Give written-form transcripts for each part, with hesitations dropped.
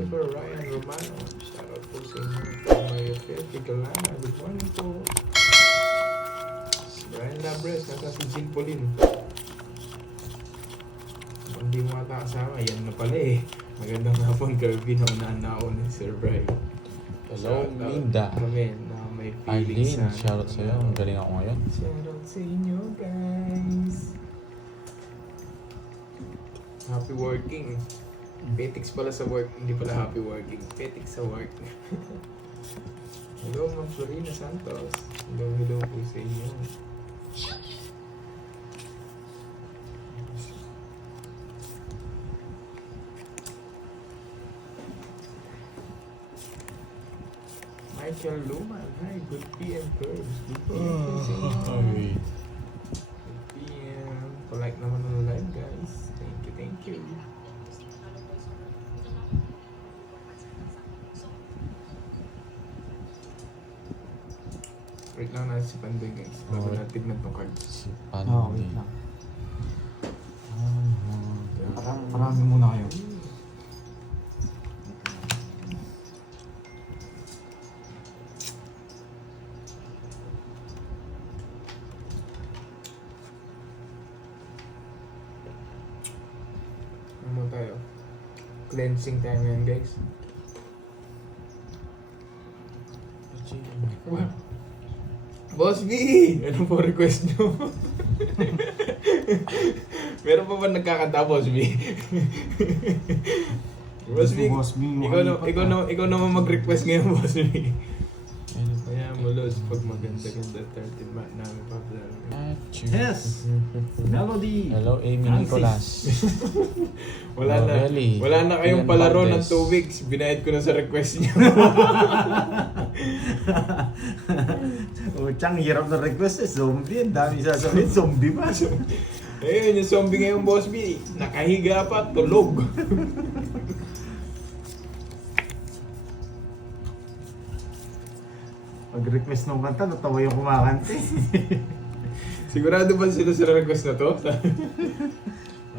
Christopher Ryan Romano. Shoutout po sa inyo. Mario Fair, Tigalana. Good morning po. Brian Labres, nasa si Jill Pauline. Kung hindi mo ata kasama, yan na pala eh. Magandang hapon, Kirby. Naunaan na ako ni Sir Brian. Hello, Linda. Kami na may feelings Eileen, shoutout sa'yo. Ang galing ako ngayon. Shoutout sa inyo, guys. Happy working. Petix pala sa work, hindi pala happy working. Petix sa work. Hello, Ma'am Florina Santos. Hello po sa inyo. Michael Luma. Hi, good PM, Curbs. Good PM po sa inyo. Good PM. Palike naman ng live, guys. Thank you. Wait lang natin si Pandoy, guys. Bago Okay. natin tignan tong card. Paano wait hindi? lang. Marami muna kayo. Ano tayo? Cleansing time ngayon, guys. Boss B! Ano po request nyo? Meron pa ba nagkakanta, Boss B? Boss B, Boss B, ikaw naman mag-request ngayon, Boss B. Kaya mo, Los, pag maganda-ganda 13 mat namin pa. Yes! Melody! Hello, Amy Francis. Nicolas. Wala na kayong Ian palaro ng Valdez. 2 weeks. Binayad ko na sa request niyo. Tsang hirap na request eh. Zombie. Ang dami sasabihin. Zombie pa. Ayun, yung zombie ngayon, Boss B. Nakahiga pa, tulog. Pag-request ng kanta, natawa yung kumakanta eh. Sigurado ba sila sa request na to?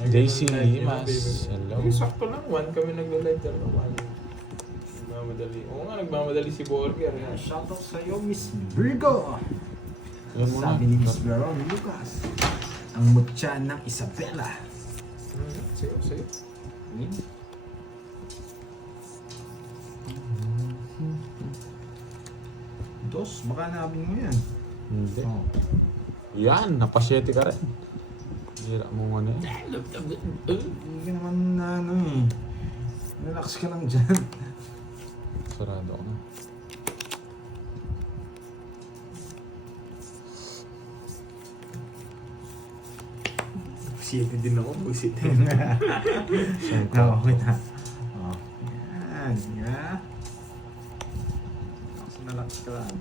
JC Ay, Limas. baby. Hello. Ay, sakto lang. 1 kami nag-live talaga. 1. Nagmamadali. Oo nga, nagmamadali si Borger. Yan. Shoutout sa'yo, Miss Virgo! Yun muna. Sabi ni Miss Veron Lucas, ang mutya ng Isabela. Sa'yo. Dos, baka namin mo yan. Hindi. Oh. Yan, napasyete ka rin. Hira mo ano yan. Hindi ka naman na ano eh. Relax ka lang dyan. Sarado ako na. Busit din ako. Busit din. Oo, wait na. Oh. Yan, yeah. Relax ka lang.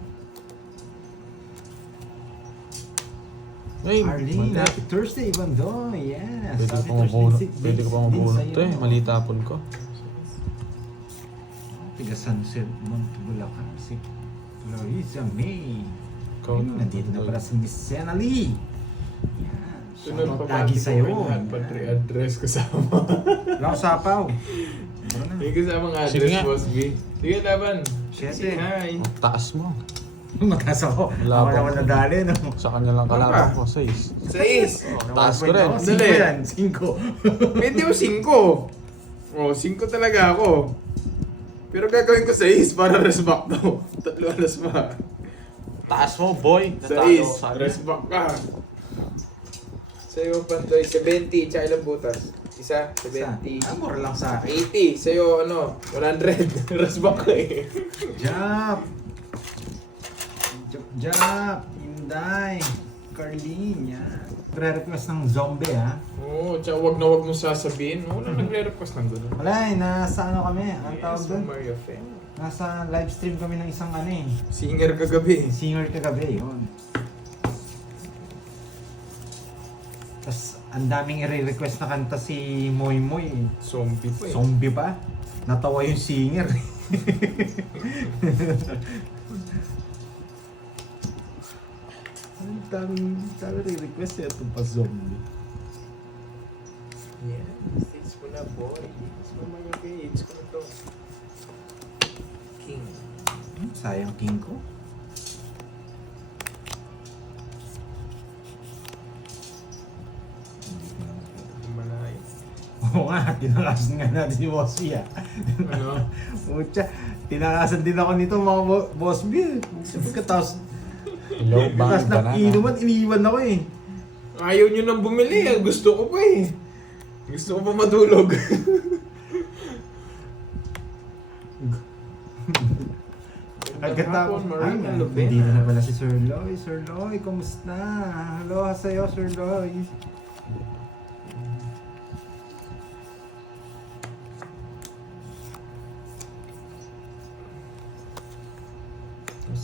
Hey, Arlene, mali. happy Thursday, Bando. Yes. Pwede happy ko mabunot. Thursday, Pwede ko pa din mabunot sa'yo. to eh. Malitapon ko. Tiga Sunset, Mount Bulacan, si Clarissa May. Ikaw, Ayun, nandito na pala si Miss Sena Lee. Yan. Sunod Shoutout pa lagi sa'yo. Pati address kasama. Wala ko sapaw. Ano na? May kasamang Sige address, nga. Boss B. Sige, laban. Siyete. Hi. ang taas mo. Mataas ako. Wala Ako pa. naman nadali, no? Sa kanya lang Ano kalaban ba? ko. 6. 6. Taas ko rin. Cinco Dali. yan, 5. Pwede mo 5. Oh, 5 talaga ako. Pero gagawin ko 6 para rest back daw. 3 alas pa. Taas mo, boy. 6. Rest back ka. Sa'yo, Pantoy, 70. Tsaka ilang butas? Isa, 70. Mura lang sa akin. 80. Sa'yo, 100. Rest back ka eh. Jap! Jap! Inday! Carlene, yan. Pre-request ng zombie, ha? Oo, tsaka wag na wag mo sasabihin. Wala nagre-request ng gano'n. Wala eh, nasa ano kami? Ang tawag doon? Mario Fem. Nasa live stream kami ng isang ano eh. Singer kagabi. Singer kagabi, yun. Tapos, ang daming i-request na kanta si Moy Moy eh. Zombie pa eh. Zombie pa? Natawa yung singer. Ang daming re-request eh, itong pa zombie. Yeah, stage mo na boy. Mas mo mga page ko na to. Sayang king ko. Malay. Oo nga, tinakasan nga natin si Boss B ah. Ano? Pucha, tinakasan din ako nito mga Boss B. Pagkatapos Low bang banana. nakiinuman, iniiwan ako eh. Ayaw nyo nang bumili. Gusto ko pa eh. Gusto ko pa matulog. Pagkatapos, ay, hindi na pala si Sir Loy. Sir Loy, kumusta? Hello sa'yo, Sir Loy.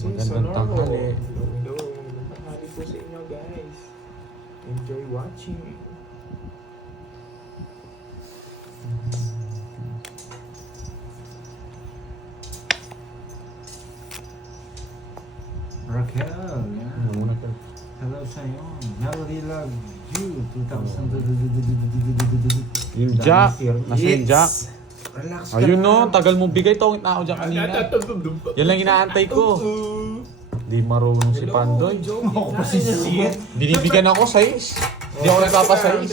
Magandang tanghali. Hello. Magandang tanghali po sa inyo guys. Enjoy watching. Raquel, yan. Muna ka. Hello sa'yo. Melody Love You, 2000. Yung Jack. Nasa yung Jack. Relax ka Ayun lang. no, tagal mo bigay tawag na ako dyan kanina. Yan lang inaantay ko. Di marunong si Pandoy. Ako kasi siya. Binibigyan ako size. Hindi ako nagpapasize.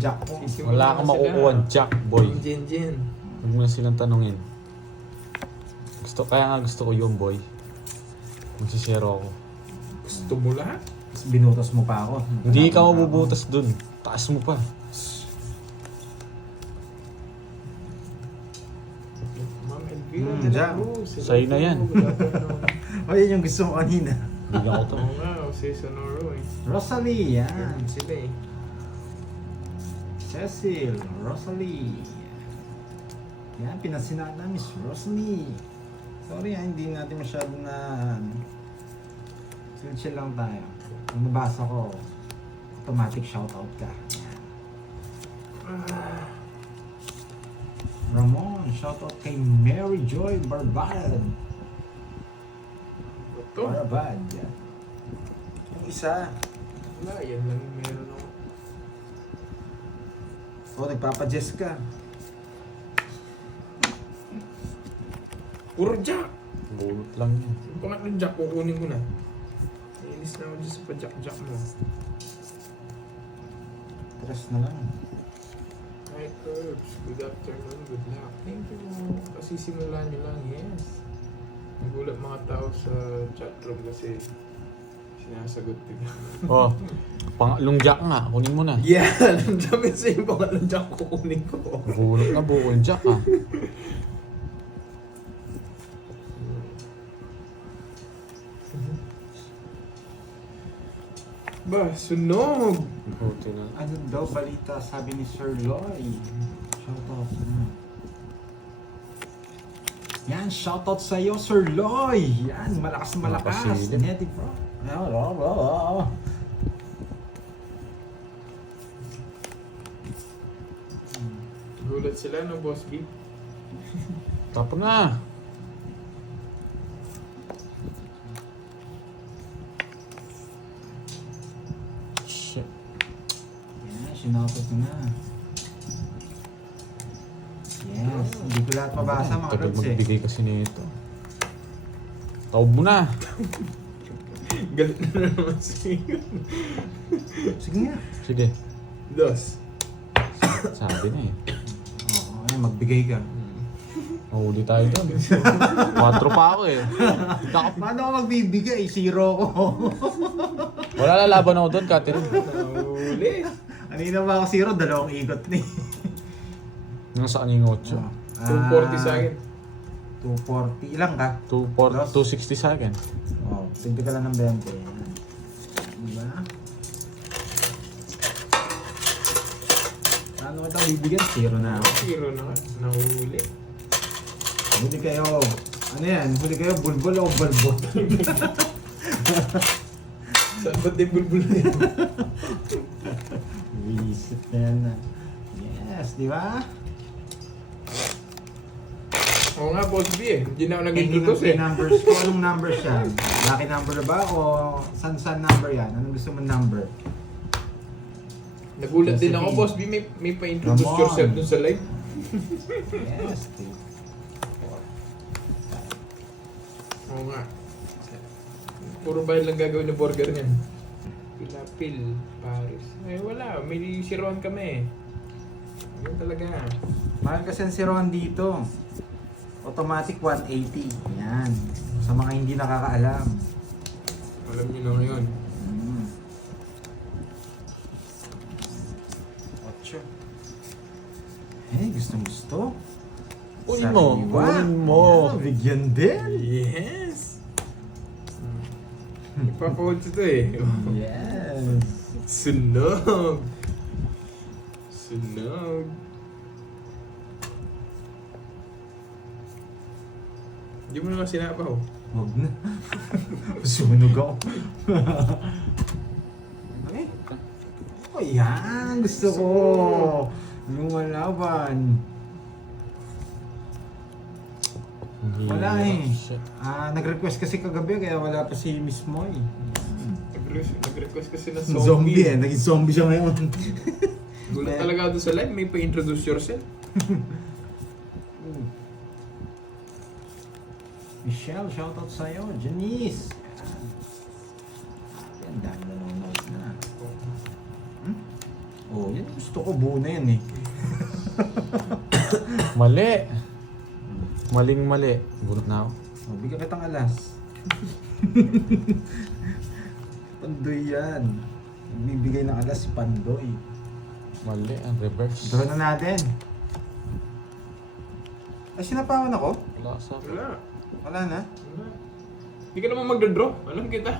Jack ko. Wala kang makukuha Jack, boy. Jin. Huwag mo na silang tanungin. Kaya nga gusto ko yung boy. Magsishare ako. Gusto mo lahat? Tapos binutas mo pa ako. Hindi ka mabubutas dun. Taas mo pa. Ma'am Elvira Hmm, de la Jack. Cruz. Sa'yo na yan. O yun yung gusto ko kanina. Bigyan ko to. Oo nga, si Sonoro eh. Rosalie, yan. Yan sila eh. Cecil, Rosalie. Yan, pinasinaan na Miss Rosalie. Sorry hindi natin masyado na chill lang tayo. Ang nabasa ko, automatic shoutout ka. Yan. Ramon, shoutout kay Mary Joy Barbad. Ito? Barbad, yan. Yung isa. Wala, yan lang yung meron ako. Nagpapa-jess ka. Puro Jack! Bulot lang yun. Yung pangatlong Jack, kukunin ko na. Nainis na ako dyan sa pa-Jack mo. Tres na lang. Hi, Curbs. Good afternoon. Good luck. Thank you. Kasi simulan nyo lang, yes. Nagulat mga tao sa chatroom kasi sinasagot nila. Oh, pangatlong Jack nga. Kunin mo na. Yeah! Nandiyan sa yung pangatlong Jack kukunin ko. Bulot na buo yung Jack ah. Ba, sunog! Buti na. Ano daw balita sabi ni Sir Loy? Shoutout. Yan, shoutout sa iyo Sir Loy. Yan, malakas. Makasilip. Neti bro. Gulat sila no, Boss B. Tapon na. Shit. Yan, sinoutout mo na. Yes, hindi ko lahat mabasa mga Tagal lods eh. magbigay kasi nito. Taob mo na. Galit na naman sa'yo. Sige nga. Sige. Dos. Sabi na eh. Oo, ay, magbigay ka. Mahuli tayo doon. 4 pa ako eh. Paano ako magbibigay? Zero ko. Wala lalaban ako doon, Catherine. Nahuli. Kanina ba ako zero? Dalawang ikot na eh. Nasaan yung 8? 240 sa akin. 240. Ilang ka? 260 sa akin. Oh, simple ka lang ng 20. Diba? Paano ito bibigyan? Zero na ako. Zero na. Nahuli. Huli kayo. Ano yan? Huli kayo bulbul o balbot? Saan ba't yung bulbul na yan? Visit na yan na. Yes, di ba? Oo nga, Boss B eh. Hindi na ako Tingin nag-introduce eh. numbers ko. Anong numbers yan? Lucky number na ba? O san number yan? Anong gusto mong number? Nagulat din ako, Josephine. Boss B. May pa-introduce Come on. yourself dun sa live. Yes, dude. Oo nga. Puro bayad lang gagawin ng burger niyan. Pilapil, Paris. Eh wala, may siruan kami. Yun talaga. Mahal kasi ang siruan dito. Automatic 180. Yan. Sa mga hindi nakakaalam. Alam niyo na ngayon. 8. Gusto. Kunin mo. Sariwa. Kunin mo. Yan, bigyan din. Yes! Ipapawad ito eh. Yes. Sunog! Sunog! Hindi mo na lang sinapaw. Huwag na. Sunog ako. Okay. Oh, yan. Gusto ko. Lumalaban. Wala eh. Shit. Nag-request kasi kagabi kaya wala pa si Miss Moy. Nag-request kasi na Zombie zombie. eh. Naging zombie siya ngayon. Gulat talaga doon sa live, may pa-introduce yourself. Michelle, shoutout sa'yo. Janice. Yan, dami nanonood na. Oh, yan gusto ko. Buo na yan eh. Mali. Maling mali. Bunot na ako. Oh, bigyan kitang alas. Pandoy yan. Bibigay ng alas si Pandoy. Mali. Ang reverse. Draw na natin. Ay, sinapawan ako? Wala sa Wala. Wala na? Wala. Hindi ka naman magdodraw. Alam kita.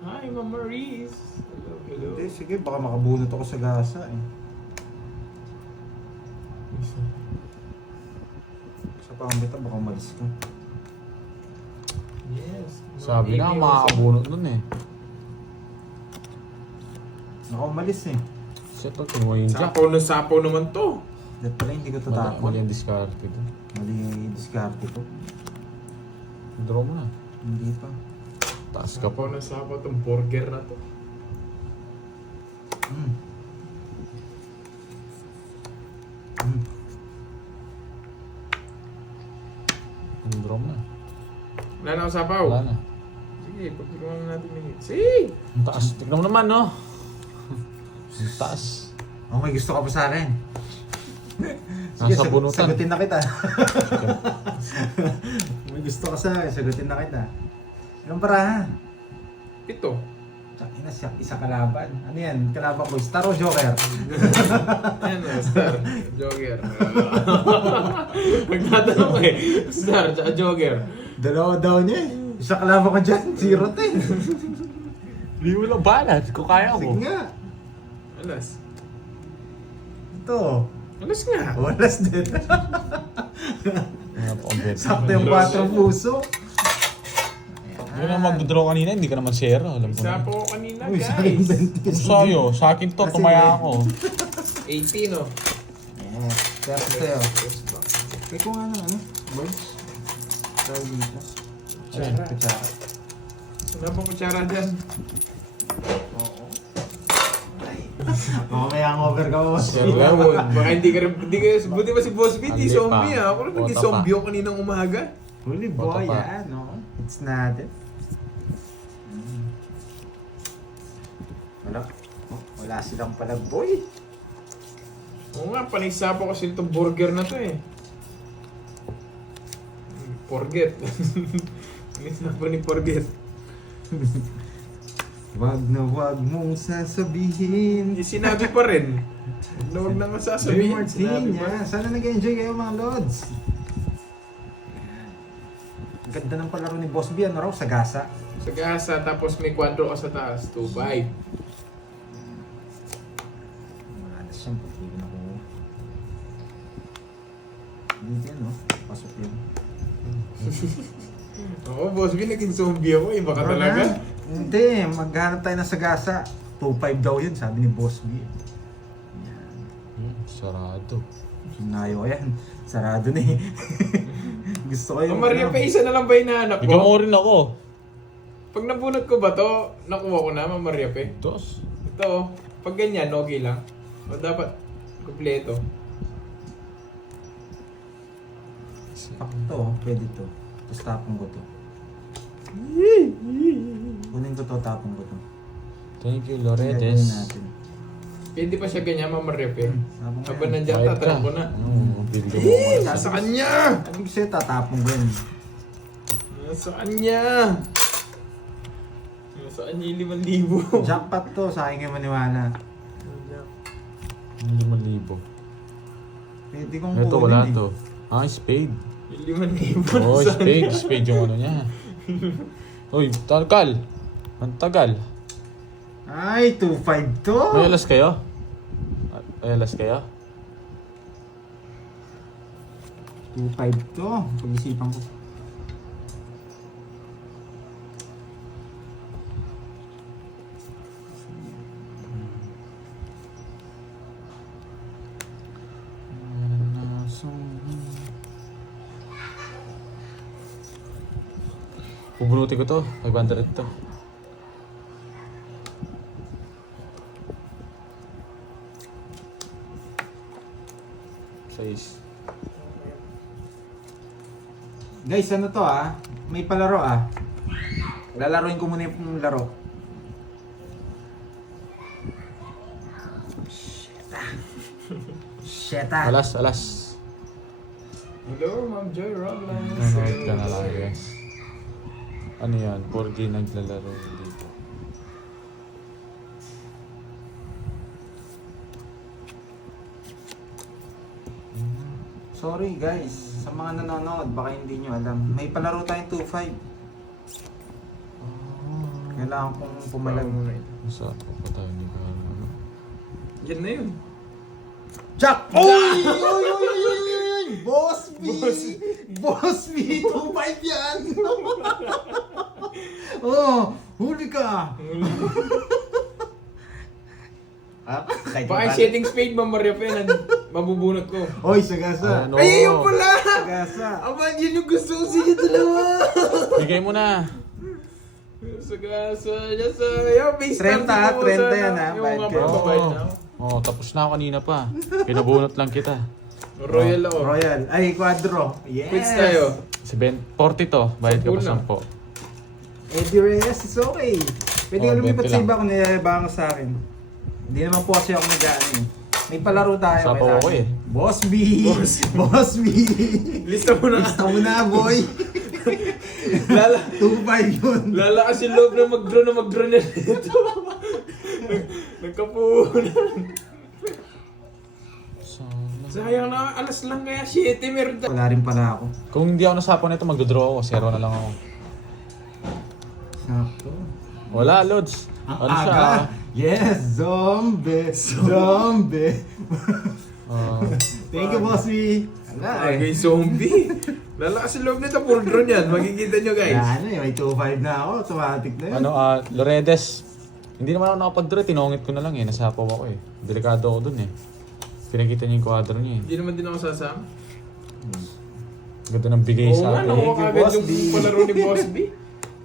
Hi, Ma'am Maurice. Hello, hello. Hindi, sige. Baka makabunot ako sa gasa eh. Sa pangambita, baka umalis ka. Yes. Sabi na, makakabunot nun eh. Naka umalis eh. Shit, oh, tingnan mo yung jack. Sapaw naman to. Dahil pala hindi ko ito Mali tapon. ang discard ko. Mali yung diskarte ko. Draw mo na. Hindi pa. Taas ka po. Sapaw tong burger na to. Mm. Mm. Draw mo na. Wala na ako sapaw. Wala na. Sige, pagpagawa natin minutes. Sige! Ang taas. Tignan mo naman, no? Ang taas. Oh, may gusto ka pa sa akin. Nasa bunutan. Sagutin na kita. May gusto ka sa akin, sagutin na kita. Ilang parahan? Ito. Ina siya, isa kalaban. Ano yan? Kalaban ko, Star o Joker? Ayan o, Star. Jogger. Magtatanong eh. Star, tsaka Jogger. Dalawa daw niya eh. Isa kalaban ko dyan, 0-10. Hindi mo lang balance kung kaya Sige ko. nga. Alas. Ito. Alas nga. Walas din. Mga pang-bet. Sakto yung 4 puso. Yun ang mag-draw kanina, hindi ka naman zero. Alam ko Isa na. po ako kanina, Uy, sa akin guys. 20. Sa'yo, sa akin to, Kasi- tumaya ako. 18 o. Yes. Kaya sa'yo. Yes, ba? Kaya ko nga ng ano? Birds? Tawag dito. Kutsara. Kutsara. Wala pang kutsara dyan. Oo. Oo, may hangover ka ba? Wala mo. Baka hindi ka rin, buti ba si Boss B, di Hindi zombie pa. ah. Ako rin naging Bota pa. zombie ako kaninang umaga. Huli Bota boy, pa. yan, no? It's natin. Wala. Oh, wala silang palag, boy. Oo nga, panigsapo kasi itong burger na to eh. Forget. Panigsapo ni forget. Wag na wag mong sasabihin. Sinabi pa rin. Huwag na nga Jay sasabihin. Martin, Sinabi pa. yan. Sana nag-enjoy kayo mga lods. Ang ganda ng palaro ni Boss B, ano raw? Sagasa. Sa gasa, tapos may kwadro ka sa taas. 2-5. Malas siyang pagkili na ko. Hindi yan, no? Pasok yun. Oo, Boss B, naging zombie ako eh. Baka Bro, talaga. na? Hindi, maghanap tayo ng sagasa. 2-5 daw yun, sabi ni Boss B. Yan. Sarado. Sinayo ko yan. Sarado na eh. Gusto ko yung... Ang Maria ano, pa, isa na lang ba hinahanap Bigyan mo ko? rin ako. Pag nabunot ko ba to, nakuha ko na, Ma'am Maria Pe. Dos. Ito, pag ganyan, okay lang. O dapat, kumpleto. Pak to, pwede to. Tapos tapong ko to. Kunin ko to, tapong ko to. Thank you, Gagawin Loredes. natin. Hindi pa siya ganyan, mamarep eh. Tapong ko Habang yan. nandiyan, Bayad ka. tatanong ko na. Bildo mo muna. Nasa kanya! Anong gusto yung tatapong ko yan? Nasa kanya! Nasa kanya yung 5,000. Jackpot to, sa akin kayo maniwala. 5,000. Pwede kong Ito, kunin wala eh. to. Ah, spade. Yung 5,000 Oh, nasa spade. Spade yung ano niya. Uy, tagal. Ang tagal. Ay, 2.5 to! May alas kayo? May alas kayo? 2.5 to. Pag-isipan ko. Pubunutin ko to. 500 to. Size. Guys, ano to ah? May palaro ah. Lalaroin ko muna yung laro. Shit ah. Alas, alas. Hello, Ma'am Joy Robles. Nanonood ka na lang, guys. Ano yan? 4G naglalaro dito. Sorry guys, sa mga nanonood, baka hindi nyo alam. May palaro tayong 2.5. Kailangan kong pumalag. muna ito. Saan ko pa tayo ni Carlo? Yan na yun. Jack! Oy! Oy! Oy! Oy! Boss B! Boss B! 2.5 yan! Oh! Huli ka! Ah, kahit Baka yung pa- setting spade, mamarep yan. Mabubunot ko. Oy, sagasa! Ano? Ay, yun pala! Sagasa! Aba, yun yung gusto ko sa inyo dalawa. Bigay mo na. Sagasa niya sa... Yung base 30, 30 yan, ha? Yung Bayad mga kayo. pagbabayad na. Oh, tapos na ako kanina pa. Pinabunot lang kita. Royal ako. Royal. Ay, quadro. Yes! Quits tayo. 40 to. Bayad ka pa 10. Eddie Reyes is okay. Pwede ka Oh, lumipat 20 sa lang. iba kung nilalabangan ko sa akin. Hindi naman po kasi ako nag-ano eh. May palaro tayo. Sapaw kailangan. ako eh. Boss B! Boss B! Lista mo na. Lista mo na, boy! Lala. 2.5 yun. Lalakas yung loob na mag-draw na dito. Nagkapunan. Sayang na, alas lang kaya 7 meron tayo. Wala rin pala ako. Kung hindi ako nasapaw nito, magdodraw ako. 0 na lang ako. Sakto. Wala, Lods. Ang Ano siya? aga. Yes, zombie. Zombie. Thank you, Boss B. Wala Agay zombie. Lalakas yung loob nito, puro drone yan. Makikita nyo guys. Yan eh, may 2.5 na ako. Automatic na yun. Ano, Loredes. Hindi naman ako nakapag-draw. Tinongit ko na lang eh. Nasapaw ako eh. Delikado ako dun eh. Pinakita niya yung quadro niya eh. Hindi naman din ako sasama. Ganda ng bigay Oo sa nga, akin. nakuha Thank you, kagad Boss yung B. palaro ni Boss B.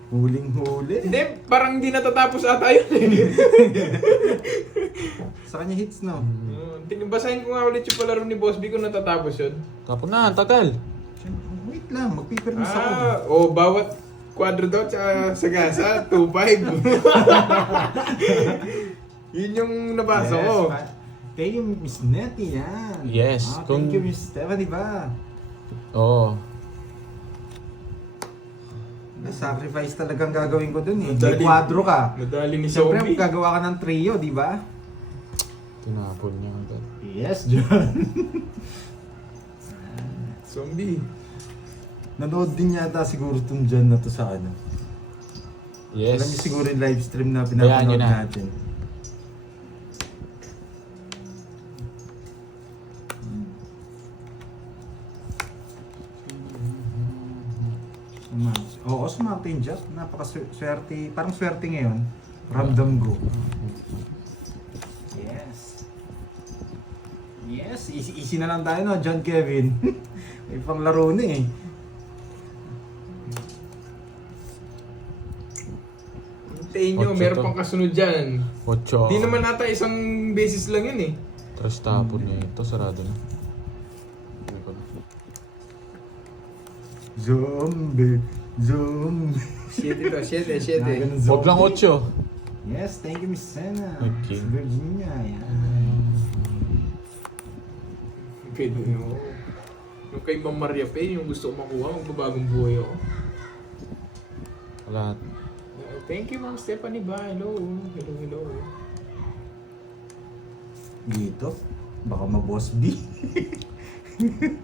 Huling-huli. Hindi, parang hindi natatapos ata yun. Sa kanya hits, no? Basahin ko nga ulit yung palaro ni Boss B kung natatapos yun. Tapos na, ang tagal. Wait lang, magpipermis ako. Bawat kwadro daw tsaka sagasa, 2-5. Yun yung nabasa ko. Thank you, Miss Nettie, yan. Yes, Thank you, Miss Stephanie ba? Oo. Sacrifice talagang gagawin ko dun eh. Madali. May quadro ka. Nadali ni Siyempre, Zombie. gagawa ka ng trio, di ba? Tinapon niya agad. Yes, John. Zombie. Nanood din yata siguro itong John na to sa ano. Yes. Alam niyo siguro yung live stream na Bayaan niyo pinapanood na. natin. Oo, sumama yung Jack. Napaka-swerte. Parang swerte ngayon. Ramdam go. Yes. Yes, easy na lang tayo no, John Kevin. May panglaro na eh. Hintayin nyo, Ocho meron to. pang kasunod dyan. 8. Di naman nata isang basis lang yun eh. Tapos tapon niya ito. Sarado na. Hindi ko na. Zombie, Zoom. 7 to, 7, 7. Ganun Huwag lang zombie. 8. Yes, thank you, Miss Sena. Okay. Sa Virginia, yan. Pwede nyo. Yung kay Ma'am Maria Pay, yung gusto ko makuha, magbabagong buhay ako. Wala. Thank you, Ma'am Stephanie ba? Hello. Hello, hello. Dito, baka ma-boss B.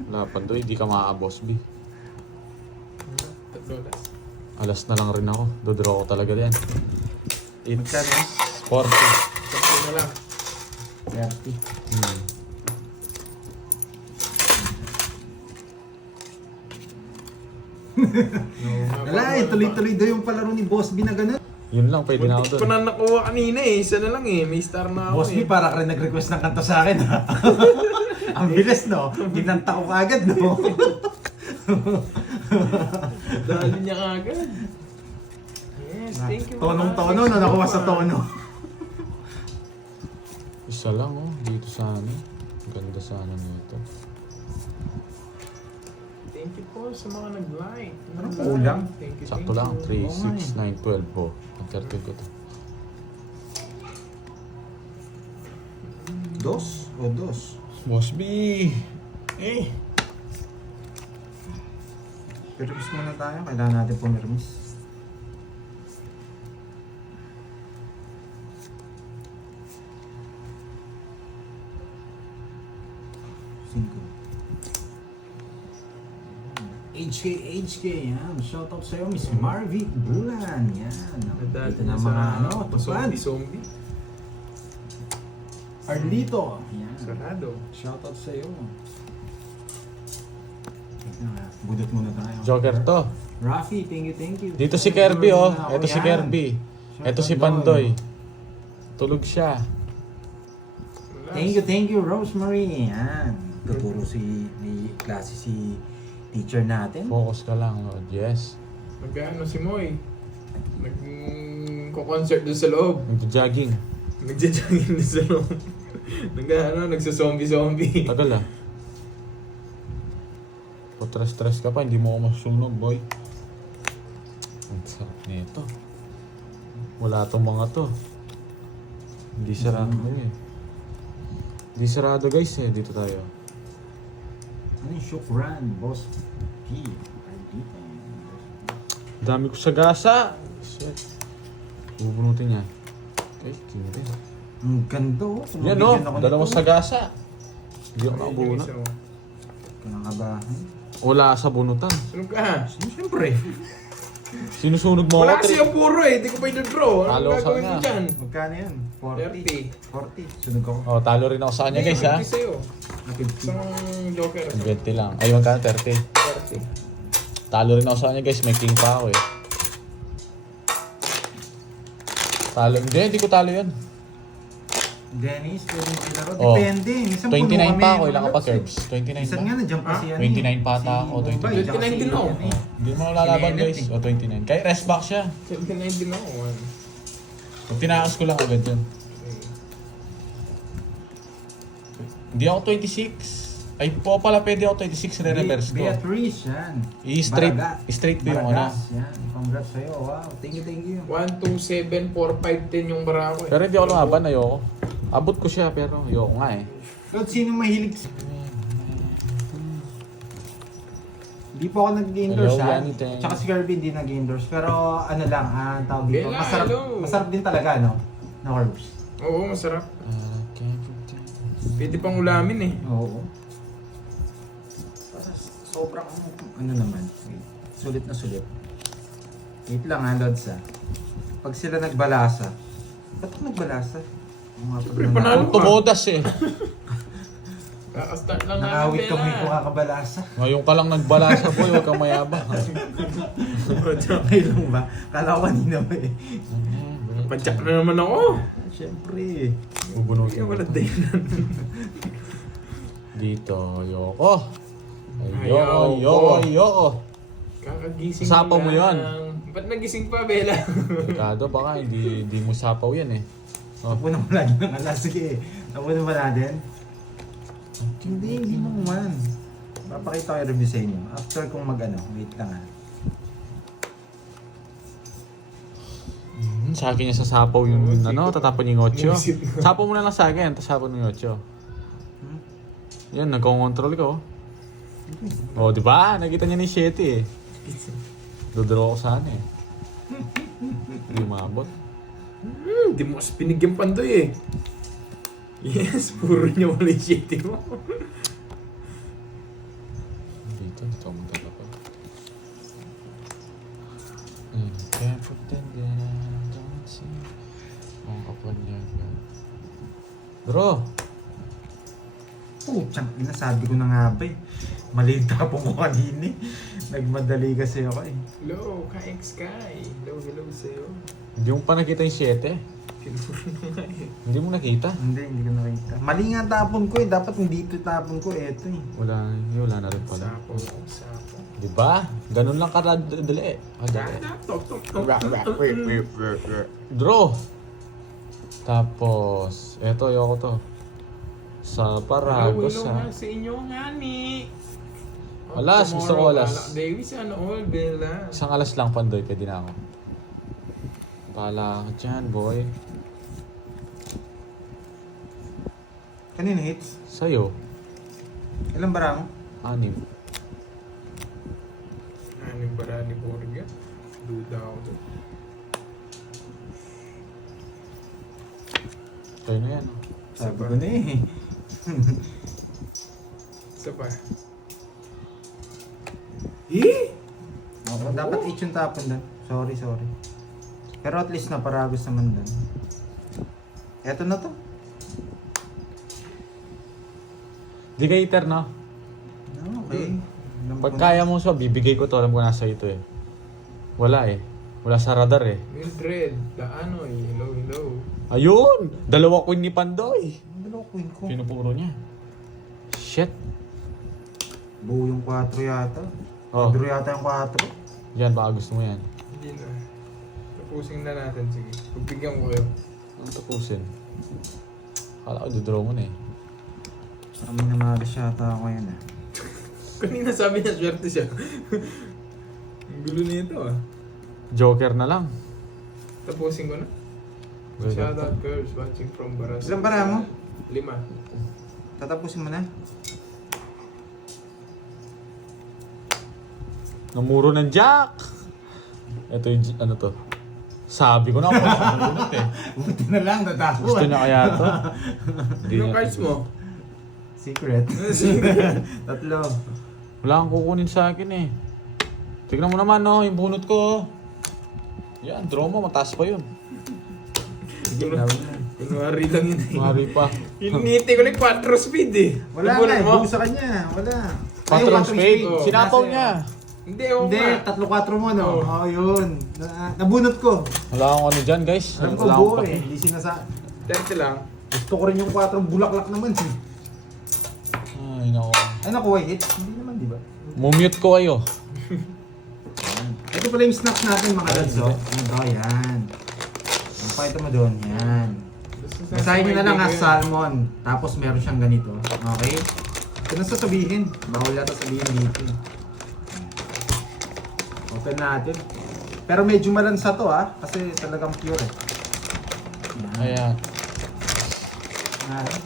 Wala pa doon. Hindi ka makaboss, B. Tatlo last. Alas na lang rin ako. Dodraw ko talaga yan. It's Magkano? 40. Tatlo na lang. 30. Hmm. Wala eh, tuloy-tuloy daw yung palaro ni Boss B na ganun. Yun lang, pwede na ako Muntik doon. ko na nakuha kanina eh. Isa na lang eh. May star na ako Boss B, eh. para ka rin nag-request ng kanta sa akin ha. Ang bilis no? Ginanta ko agad no? Dali niya kagad. Yes, thank you. Tonong-tono no, nakuha sa tono. Isa lang oh, dito sa amin. Ganda sana nito. Thank you po sa mga nag-like. Anong kulang? Thank you, Sakto thank lang, you. 3, 6, 9, 12 po. Ang 30 ko to. Dos o dos? Boss B! Eh! Permis muna tayo, kailangan natin pumirmis. HK, yan. Shoutout sa'yo, Miss Marvy Bulan. Yan. Nadali Ito na na sa mga ano, tupad. zombie. Arlito. Yan. Sarado. Shoutout sa'yo. Budot muna tayo. Joker to. Rafi, thank you. Dito si Kirby oh. Ito si Kirby. Ito si Pandoy. Tulog siya. Thank you, Rosemary. Yan. Tuturo may klase si teacher natin. Focus ka lang, Lord. Yes. Nag-ano si Moy? Nag-concert doon sa loob. Nagja-jogging. Nagja-jogging doon sa loob. Nagsa-zombie-zombie. Tagal ah. Stress ka pa, hindi mo ako masunog, boy. Ang sarap nito. Wala tong mga to. Hindi sarado eh. Hindi sarado guys eh. Dito tayo. Ano yung Shukran, Boss P? Dami ko sa gasa. Shit. Bubunutin niya. Ay, hindi. Ang ganda oh. Yan no, dalawang sa gasa. Hindi ako nakabunot. Kinakabahan. Wala sa bunutan. Sunog ka. Siyempre. Sinusunog mo Wala ako. kasi yung puro eh. Hindi ko pa i-draw. Anong Talo sa gagawin ko kanya. dyan? Magkano yan? 40. 40. Sunog ako. Oh, talo rin ako sa kanya guys ha. 50 sa'yo. 50. Isang joker. 20 lang. Ay, magkano 30. 30. Talo rin ako sa kanya guys. May king pa ako eh. Talo. Hindi ko talo yan. Dennis, pwede maglaro. Oh. Depende. Minsan 29 puno kami pa ako. ng Ilang ka pa laps, curbs? eh. 29 Minsan pa. nga nandiyan pa Ah, si ano 29 pa ata ako, si 29. Mumbai, tsaka 29 din ako. si- Hindi mo lalaban Si guys. Lenet, O 29. Kaya rest back siya. 79 din ako. Pag tinakas ko lang agad yun. Hindi ako 26. Ay po pala pwede ako 26 re-reverse ko. Beatrice, yan. I-straight, Baraga. straight ba yung ano? Baragas, yan. Congrats sa'yo. Wow. Thank you. 1, 2, 7, 4, 5, 10 yung bara ko eh. Pero hindi ako lumaban, ayoko. Abot ko siya pero ayoko nga eh. Lord, sino mahilig? Hindi po ako nag-endorse Hello, ha. Yanni, thank you. Tsaka si Kirby hindi nag-endorse. Pero ano lang, tawag dito. Bella, Masarap, hello. masarap din talaga, no? No herbs. Oo, masarap. Pwede pang ulamin eh. Oo. Sobrang, ano naman. Wait, sulit na sulit. Wait lang ha, Lods ha. Pag sila nagbalasa, ba't nagbalasa? Mga Siyempre, pag panalo. Ang tumodas eh. Kakastart lang namin, nakawit ka mo Bella. yung kakabalasa. Ngayon ka lang nagbalasa boy, huwag kang mayabang. Okay lang ba? Kala ko kanina ba eh. Padyak na naman ako. Siyempre. Bubunutin Kaya ko wala to. din. Dito, ayoko. Ayaw. Ayoko. Kakagising Sapaw mo lang. yan. Ba't nagising pa, Bella? Kado baka hindi mo sapaw yan eh. Oh. Tapunan mo lagi ng alas. Sige, tapunan ba natin? Hindi mo man. Papakita ko yung review sa inyo. After kong mag-ano, wait lang ha. Sa akin niya sasapaw yung Oo, ano, sige. tatapon yung 8. Bumisit na. Sapaw mo na lang sa akin, tapos sapon mo yung 8. Yan, nagko-control ko. Oh, di ba? Nakita niya ni 7 eh. Dodraw ko sana eh. Hindi umabot. Di mo kasi binigyan Pandoy eh. Yes, puro niya wala yung shitty mo. Dito, ito ang maganda pa. Can't pretend that I don't see. Ang kapal niya. Bro! Putsang ina, sabi ko na nga ba eh. Mali yung tapong ko kanina eh. Nagmadali kasi ako eh. Hello, Sky. Hello sa'yo. Hindi mo pa nakita yung 7. Pinuro na nga eh. Hindi mo nakita. Hindi ko nakita. Mali nga tapon ko eh. Dapat hindi ito tapon ko. Eto eh. Wala na rin pala. Sapo. Di ba? Ganun lang kadali. Draw! Tapos, eto, ayoko to. Sa Paragos Hello ha. nga sa inyo nga ni. Alas, gusto ko alas. Davis, all, Bella. Isang alas lang, Pandoy, pwede na ako. Bahala ka dyan, boy. Kanina hits? Sa'yo, Ilang bara mo? 6. Anong bara ni Borgia? Duda ako doon. Sa'yo na yan. Sabi ko na eh. Isa pa. Eh? Dapat 8 yung tapon doon. Sorry. Pero at least na Paragos naman doon. Eto na to. Di ka iter, no? Okay. Pag kaya mo siya, bibigay ko to. Alam ko nasa ito eh. Wala eh. Wala sa radar eh. Mildred, Daanoy, hello. Ayun! 2 queen ni Pandoy. Ang dalawa queen ko. Pinupuro niya. Shit. Buo yung 4 yata. Oh, Duro yata yung 4. yan. Baka gusto mo yan. Hindi na. Tapusin na natin, sige. Pagbigyan ko kayo. Ang tapusin. Kala ko, didraw mo na eh. Kami namagas yata ako yan ah. Kanina sabi niya, swerte siya. Ang gulo na ito ah. Joker na lang. Tapusin ko na. Shoutout girls watching from Baras. Ilang bara mo? 5. Tatapusin mo na. Namuro ng Jack! Ito yung, ano to? Sabi ko na ako, sumunod eh. Buti na lang, tatapos. Gusto niya kaya to? Hindi Anong niya. cards mo? Secret. Tatlo. Wala kang kukunin sa akin eh. Tignan mo naman no, yung bunot ko. Yan, draw mo, mataas pa yun. Sige, gawin na. Kunwari lang yun eh. Mari pa. Hiniti ko lang 4 speed eh. Wala Nagulat nga, mo? buo sa kanya. Wala. Patron Ay, spade. oh. Sinapaw Nasa- niya. Hindi, oo Hindi, nga. 3-4 mo no? Oo. Oo, yun. Nabunot ko. Wala akong ano dyan guys. Alam ko Wala buo akong eh. pake. Hindi sinasa... 30 lang. Gusto ko rin yung 4 bulaklak naman eh. Ay, nako. Ay, nakuha hit? Hindi naman, di ba? Mumute ko kayo. Ito pala yung snacks natin mga lads, oh. Ito, yan. Ang pakita mo doon, yan. Basahin nyo na lang ha, salmon. Tapos meron siyang ganito. Okay? Ito na sasabihin. Bawal yata sabihin dito. Open natin. Pero medyo malansa to ha. Kasi talagang pure eh. Yan. Ayan.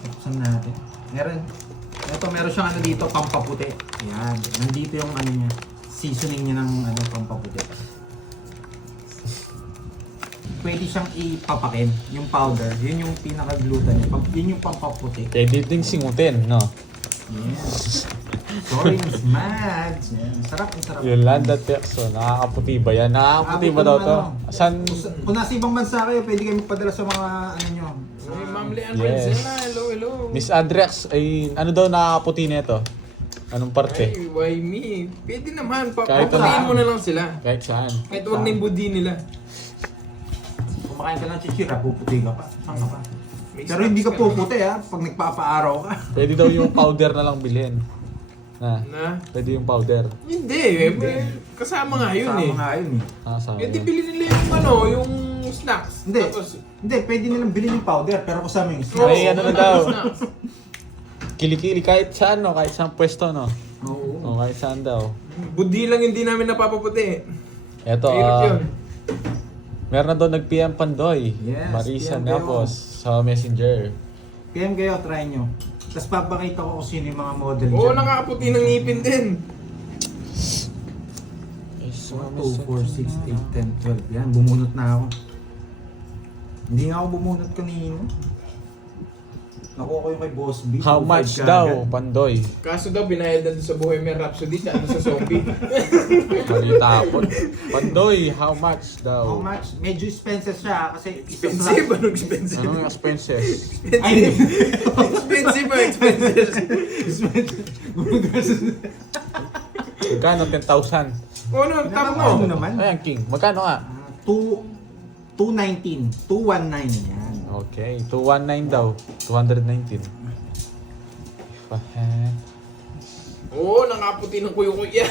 Buksan natin. Meron siyang ano dito, pampaputi. Yan. Nandito yung ano niya. Seasoning niya ng ano, pampaputi. Pwede siyang ipapakin, yung powder. Yun yung pinaka-glutan niya. Yun yung pampaputi. Pwede ding singutin, no? Yes. Sorry, it's mad. Yan. Sarap, ang sarap. Yolanda Texo, nakakaputi ba yan? Nakakaputi ba daw to? San? Kung nasa ibang bansa kayo, pwede kayo magpadala sa mga ano nyo. Hey, Ma'am Leanne Yes. Renzela, hello. Miss Andrex, ay ano daw nakakaputi nito? Anong parte? Ay, why me? Pwede naman, Kahit papaputiin ano. mo na lang sila. Kahit saan. Kahit huwag na yung budi nila. Kumakain ka ng chichira, puputi ka pa. Saan ka pa? May Pero hindi ka snacks ka puputi ha, pag nagpapaaraw ka. Pwede daw yung powder na lang bilhin. Na, Na? pwede yung powder. Hindi, kasama nga yun eh. Sama nga yun eh. Ah, sa Eh di bili nila yung ano, yung snacks. Hindi. Tapos, Hindi, pwede nilang bilhin yung powder, pero kasama yung Oo, May ano na daw. snacks. Kilikili kahit saan, no? Kahit saan pwesto, no? Oo. O, kahit saan daw. Budi lang hindi namin napapaputi. Eto, Hirap yun. Meron na doon nag-PM Pandoy. Yes, Marisa PM kayo. Napos sa Messenger. PM kayo, try nyo. Tapos papakita ko kung sino yung mga model Oo, dyan. nakakaputi ng ngipin din. 1, 2, 4, 6, 8, 10, 12. Yan, bumunot na ako. Hindi nga ako bumunot kanina. Nakuha ko yung kay Boss B. How 2.5 much ka daw, agad. Pandoy? Kaso daw, binayad na doon sa Bohemian Rhapsody na ano sa zombie. Malita ako. Pandoy, how much daw? How much? Medyo expensive siya kasi Expensive? Anong expensive? Anong expenses? Ay, Expensive ba? Expensive. Magkano? 10,000. Oo, ano, tama mo. Ano naman? Ayan, King. Magkano nga? 219. 219 yan. Okay, 219 daw. 219. Pahat. Oo, nakaputi ng kuyo ko yan.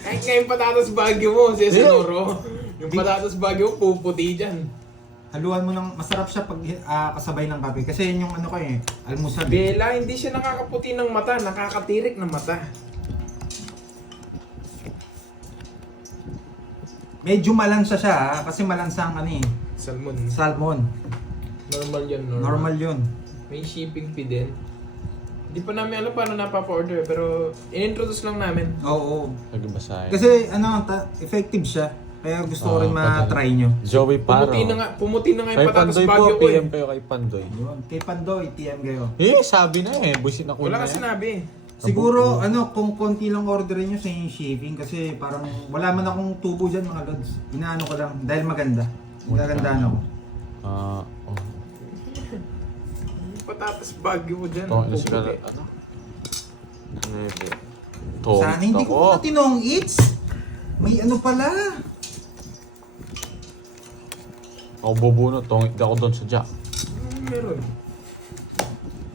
Kahit nga yung patatas bagyo mo, si Sonoro. Yung patatas bagyo mo, puputi dyan. Haluan mo ng masarap siya pag kasabay ng kape kasi yun yung ano ko eh, almusal. Bella, hindi siya nakakaputi ng mata, nakakatirik ng mata. Medyo malansa siya kasi malansa ang ano eh, Salmon. salmon. Normal yan, Normal yun. May shipping fee din. Hindi pa namin alam paano napapa-order, pero in-introduce lang namin. Oo. Nagbasahin. Kasi ano, effective siya. Kaya gusto ko rin ma-try nyo. Joey Paro. Pumuti na nga yung Kay patatas Pandoy bagyo po, ko eh. PM kayo kay Pandoy. Yun. Kay Pandoy, TM kayo. Sabi na eh. Buisit na ko Wala na ka yan. sinabi. Siguro, ano, kung konti lang orderin nyo sa yung shipping kasi parang wala man akong tubo dyan mga lods. Inaano ko lang dahil maganda. Magagandaan ako. Oh. Patatas bagyo mo dyan. Ito, ano sigara, puputi. ano? Nebe. Ito, Sana hindi ko pa tinong eats. May ano pala. Ako bubunot, tongit ako doon sa Jack. Meron.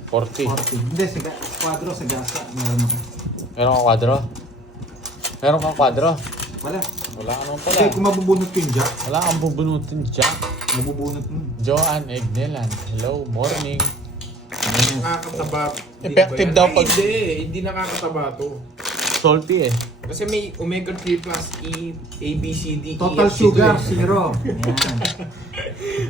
40. 40. Hindi, kwadro sa gasa. Meron ako. Meron kang kwadro? Meron kang kwadro? Wala. Wala ka naman pala. Kasi kung mabubunot ko yung jack, Wala kang bubunutin, Jack. mabubunot mo. Joanne Egnelan. Hello, morning. Nakakataba. Effective Hindi daw ba yan? pag- Ay, hindi nakakataba to. Salty eh. Kasi may omega 3 plus E, A, B, C, D, E, Total F, G sugar, to eh. 0. Ayan.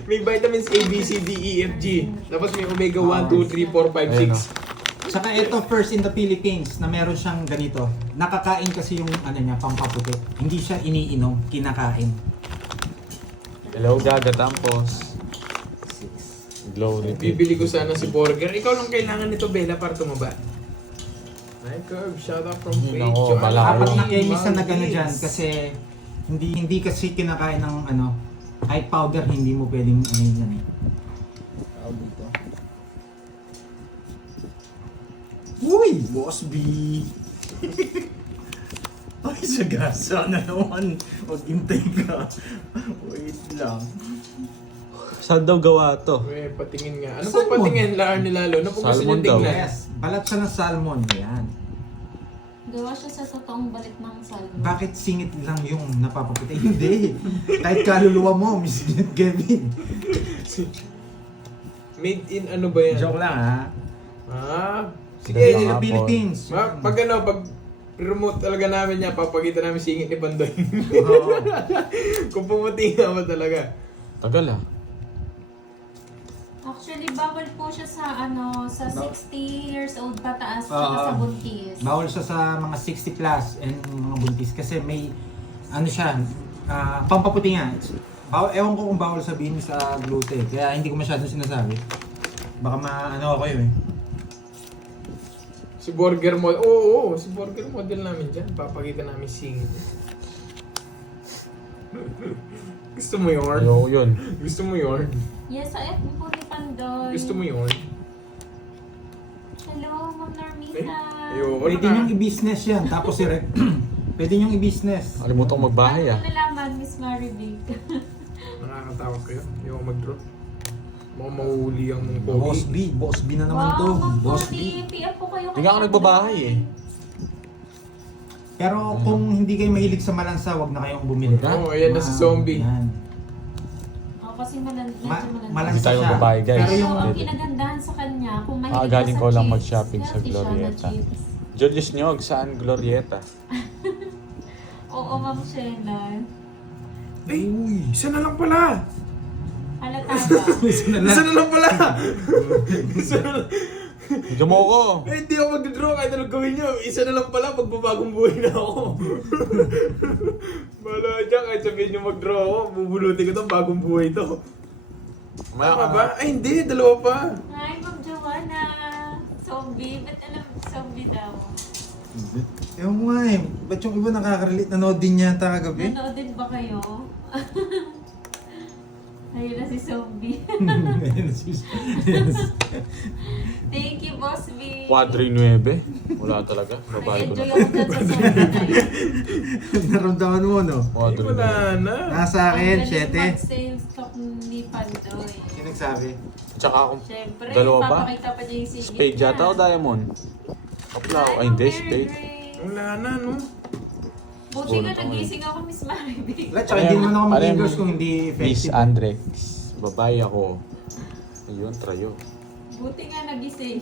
May vitamins A, B, C, D, E, F, G. Tapos may omega 1, 2, 3, 4, 5, Ayun, 6. Saka ito first in the Philippines na meron siyang ganito. Nakakain kasi yung ano niya, pampaputi. Hindi siya iniinom, kinakain. Hello, Gaga Tampos. Glory be. Bibili ko sana si Burger. Ikaw lang kailangan nito, Bella, para tumaba. Hi, Curb. Shout out from Yun Faith. ako, Joanne bala Dapat kayo. na kayo minsan na gano'n Maldives. dyan kasi hindi kasi kinakain ng ano, kahit powder hindi mo pwedeng ano yan eh. Tawag dito. Uy! Boss B! Ay, sa gasa na naman. Huwag hintay ka. Wait lang. Saan daw gawa to? Uy, patingin nga. Ano Salmon. po patingin, Laan ni Lalo? Ano po gusto Salmon niyo daw. tingnan? Yes, balat siya ng salmon. Yan. Gawa siya sa totoong balik ng salmon. Bakit singit lang yung napapaputi? Hindi. Kahit kaluluwa mo, Miss Kevin. Made in ano ba yan? Joke lang ha. Ah, Sige, sige. in the hapon. Philippines. Pag ano, pag remote talaga namin niya, papakita namin singit ni Pandoy. Oo. Kung pumuti nga ba talaga. Tagal ah. Actually, bawal po siya sa ano, sa 60 years old pataas, Oo. tsaka sa buntis. Bawal siya sa mga 60 plus and mga buntis kasi may ano siya, pampaputi nga. Ewan ko kung bawal sabihin sa gluten, kaya hindi ko masyadong sinasabi. Baka maano ako yun eh. Si Burger Model. Oo, si Burger Model namin dyan. Papakita namin singit. Gusto mo yun? Ayoko yun. Gusto mo yun? Yes, sa FB po ni Pandoy. Gusto mo yun? Hello, Ma'am Normita. Ayoko Pwede niyong i-business yan, tapos pwede niyong i-business. Kalimutan ko magbahay ah. Ano nalaman, Miss Maribig? Nakakatakot kayo. Ayoko mag-draw. Mukhang mahuli ang mong Boss B na naman Wow, to. Ma'am Boss B. Connie, PM po kayo. Hindi nga ako nagbabahay eh. Pero kung hindi kayo mahilig sa malansa, wag na kayong bumili. Oo, ayan na si Zombie. Yan. Oh, kasi medyo Malansa malansa. Hindi tayo siya. magbabahay, guys. Pero Pero yung ang kinagandahan sa kanya, kung mahilig ka galing sa ko lang chips, mag-shopping sa healthy siya na Glorieta. chips. Julius Nyog, saan Glorieta? Oo, Ma'am Sheila. Ay, isa na lang pala. Halata ba? Isa na lang pala. Isa na lang. Bigyan mo ako. Eh, hindi ako mag-draw kahit anong gawin niyo. Isa na lang pala, pagbabagong buhay na ako. Bahala dyan, kahit sabihin niyo mag-draw ako, bubulutin ko to, bagong buhay to. Tama ba? Ay, hindi, dalawa pa. Hi, Ma'am Joanna. Zombie. Ba't alam zombie daw? Ewan mo nga eh. Ba't yung iba nakaka-relate? Nanood din yata kagabi? Nanood din ba kayo? Ayun na si zombie. Thank you, Boss B. Quadri 9. Wala talaga. Babae ko Nag-enjoy na. ako dyan sa zombie na yun. Naramdaman mo, no? Ay, Quadri wala 9. na. Nasa akin, Ang galing 7. mag-sales talk ni Pandoy. Sino nagsabi? Tsaka ako. Siyempre, Dalawa ba? papakita pa niya yung sigit Spade niya. yata o diamond? Kaplaw. Ay, hindi. Spade. Wala na, no? Buti nga nagising ako, Miss Maribel. Wala, tsaka hindi naman ako Ano yung mag-English kung hindi Miss effective. Andrex. Babae ako. Ayun, trayo. Buti nga nagising.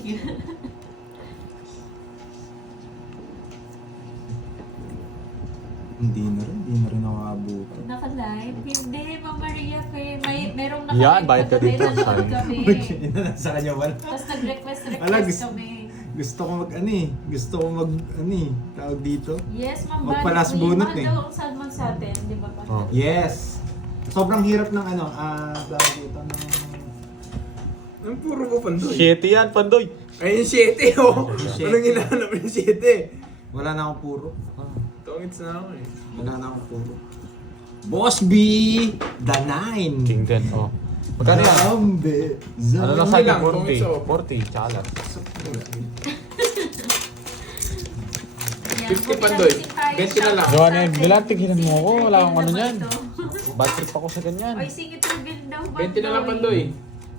Hindi na rin ako abutan. Naka-live? Hindi, Ma'am Maria Fe. Merong Yan, bayad ka dito, Nanonood sayang. kami. Sa kanya wala. Tapos nag-request Wala, kami. Gusto ko tawag dito. Yes, Ma'am Magpalas Bali. bunot Mahal eh. daw ang salmon sa atin, di ba pa? Oh. Yes! Sobrang hirap ng tawag dito ng... Ang puro ko Pandoy. 7 yan, Pandoy. Ay, yung 7, oh. Yung Anong 7? hinahanap yung 7? Wala na akong puro. Tongits na ako eh. Wala na akong puro. Boss B! The 9! King 10. Oh. Magkano yan? Zombie! Ano lang Zombie sa lang, kung 40? iso. 40, tsaka lang. Ayan, 50 buti Pandoy. nagising tayo. 20 na lang. Shoutout Joanne, sa atin. bilang tigilan mo ako. Wala akong Singit ano reveal yan. na ba ito? Bad trip ako sa ganyan. Oy, singit reveal daw, 20 na lang Pandoy.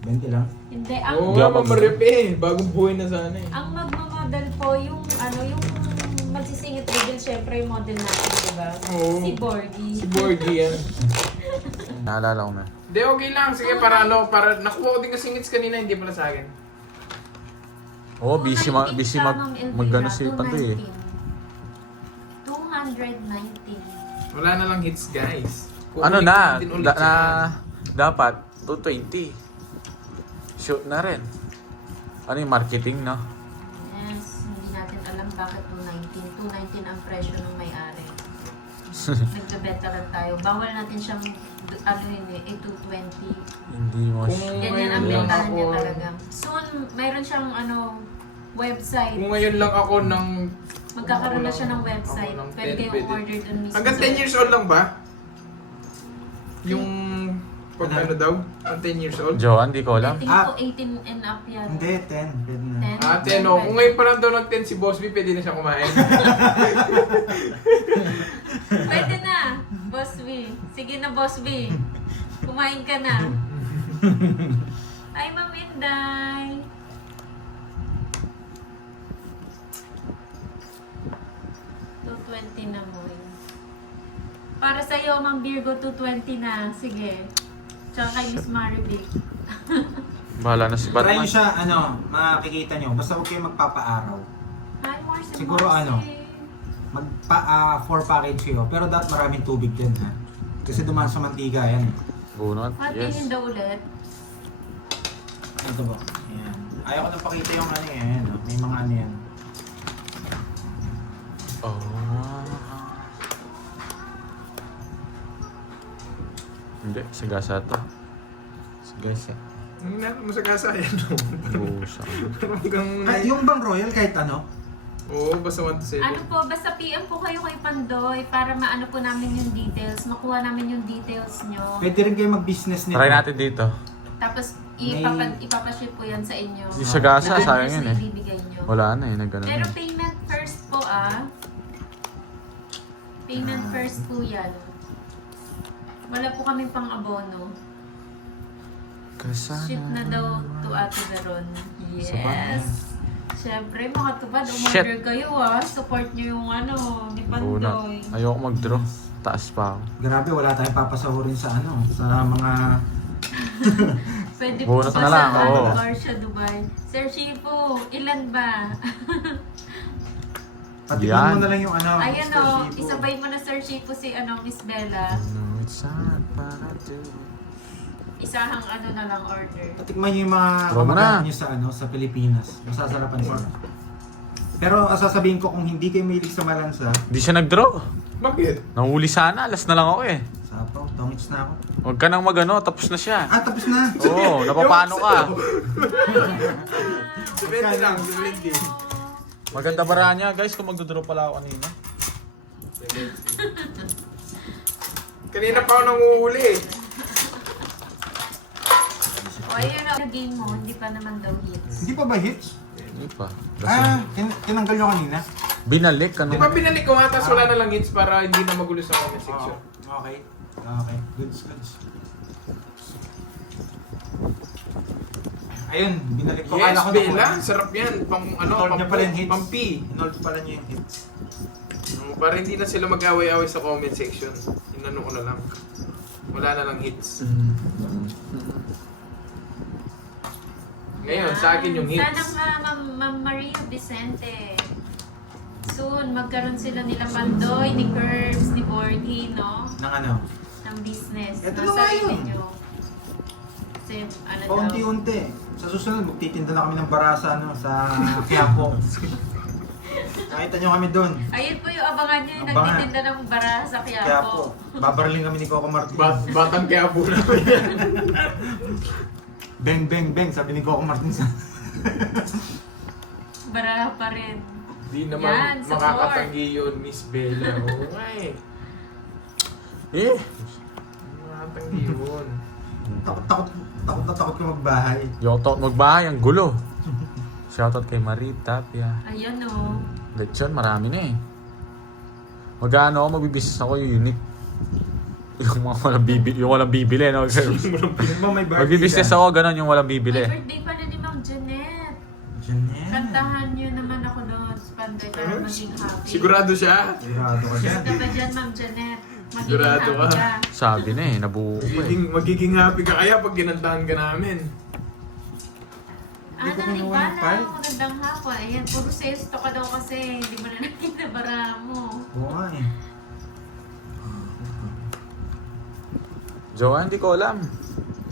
20 lang. Hindi, Oo ang nga, mamarip eh. Bagong buhay na sana eh. ang magmamodel po yung yung magsisingit reveal, syempre yung model natin, di ba? Oo. Si Borgie. Si Borgie yan. Naalala ko na. Hindi, okay lang. Sige, para nakuha ko din kasingits kanina, hindi pala sa akin. Oo, busy mag-ano si Pandoy eh. 219. Wala na lang hits, guys. Ano na, Kukunin ulit siya. dapat 220. Shoot na rin. Ano yung marketing, no? Yes, hindi natin alam bakit 219. 219 ang presyo ng may-ari. Nagbebenta lang tayo. Bawal natin siyang, 220. Hindi mo Kung Ganyan ang ngayon lang bentahan niya ako- talaga. Soon, mayroon siyang website. Kung ngayon lang ako ng... Magkakaroon na siya ng website. Ako ng Pwede 10, kayong pwede. order dun mismo. Hanggang 10 years old lang ba? Yung... Pag ano daw? Ang 10 years old? Joan, di ko alam. Tingin ko 18 and up yan. Hindi, 10. Pwede na. 10? Ah, 10 o. Kung ngayon pa lang daw nag-10 si Boss B, pwede na siya kumain. Pwede na, Boss B. Sige na, Boss B. Kumain ka na. Ay, Ma'am Inday. $220 na mo. Para sa'yo, Ma'am Virgo, $220 na. Sige. Tsaka kay Miss Maribel. Bahala na si Try Batman. nyo siya, makikita nyo. Basta huwag kayo magpapaaraw. Hi, Marcy. Siguro Mag-4 package kayo. Pero dapat maraming tubig din, ha? Kasi dumaan sa mantika, yan. Bunot, Patingin yes. daw ulit. Ito ba? Ayan. Ayaw ko na pakita yung yan. May mga yan. Oh. Hindi, sagasa to. Sagasa. Masagasa yan, no? Busa. Parang hanggang... Yung bang royal kahit ano? Oo, basta 1 to 7. Ano po, basta PM po kayo kay Pandoy para maano po namin yung details, makuha namin yung details nyo. Pwede rin kayo mag-business nito. Try natin dito. Tapos May- ipapaship po yan sa inyo. Yung sagasa, Sa sayang address yun na eh. ibibigay nyo. Wala na eh, nagano Pero na. payment first po Payment first po yan. Wala po kaming pang abono. Kasana. Ship na daw to Ate Veron. Sabay. Yes. Siyempre, mga tupad, Shit. umorder kayo Support nyo yung ni Bunot. Pandoy. Ayoko mag-draw. Taas pa ako. Grabe, wala tayong papasahurin sa sa mga... Pwede po Bonus ba na lang, sa oo. Garcia, Dubai? Sir Shifu, ilan ba? Patikman mo na lang yung Ayan Mr. o, Shipo. isabay mo na Sir Chipo si Miss Bella. No, it's not para to. Isahang na lang order. Patikman niyo yung mga Try mo kamag-anak na. niyo sa Pilipinas. Masasarapan sila. Pero sasabihin ko kung hindi kayo mahilig sa malansa, Di siya nag-draw. Bakit? Nahuli sana, alas na lang ako eh. sapaw, tongits na ako. Huwag ka nang magano, tapos na siya. Ah, tapos na! Oo, napapano ka. 70 lang, 70. Maganda bara niya guys kung magdodraw pala ako kanina. Kanina pa ako nanguhuli. O ayan o, game mo, hindi pa naman daw hits. Hindi pa ba hits? Hindi pa. Ah, tinanggal nyo kanina? Binalik, Di ba binalik ko nga, tapos wala na lang hits para hindi na magulo sa comment section. Okay. Okay. Goods. Ayun, binalik ko. Yes, Kala ko Bella. nakuha. Sarap yan. Pang Inold niya pala yung hits. pang P. Inold pala niya yung hits. Para hindi na sila mag-away-away sa comment section. Inano ko na lang. Wala na lang hits. Ngayon, sa akin yung hits. Sana nga, Ma'am Maria Vicente. Soon, magkaroon sila nila Pandoy, ni Curbs, ni Borgie, no? Nang ano? Ng business. Ito ng na nga sarili yun. nyo. Kasi, ano daw. Paunti-unti. Sa susunod, magtitinda na kami ng barasa sa Quiapo. Nakita nyo kami doon. Ayun po yung abangan nyo, yung Abangan. nagtitinda ng bara sa Quiapo. Quiapo. Babarling kami ni Coco Martin. Batang kaya po na. Beng, beng, beng, sabi ni Coco Martin sa... Bara pa rin. Di naman Yan, support. makakatanggi yun, Miss Bella. Oo nga eh. Eh, Makakatanggi yun. Takot ko magbahay. yung takot magbahay, ang gulo. Shoutout kay Marita, Pia. Ayan o. Lechon, marami na eh. Mag-ano ako, magbibusiness ako yung unique. Yung walang bibili, no? May birthday Magbibusiness ka. ako, ganun yung walang May bibili. birthday pala ni Ma'am Janet. Janet. Kantahan nyo naman ako doon sa Pandoy para maging happy. Sigurado siya? Sigurado ka Sure dyan. ka ba dyan, Ma'am Janet? Magiging Sigurado happy ka. ka. Sabi na eh, nabuo ko eh. Magiging happy ka kaya pag ginantahan ka namin. Hindi ko Ana, kinuha yung Nibala, file. magandang hapon. Ayan, puro sesto ka daw kasi. Hindi mo na nakinabara mo. Oo nga eh. Joanne, hindi ko alam.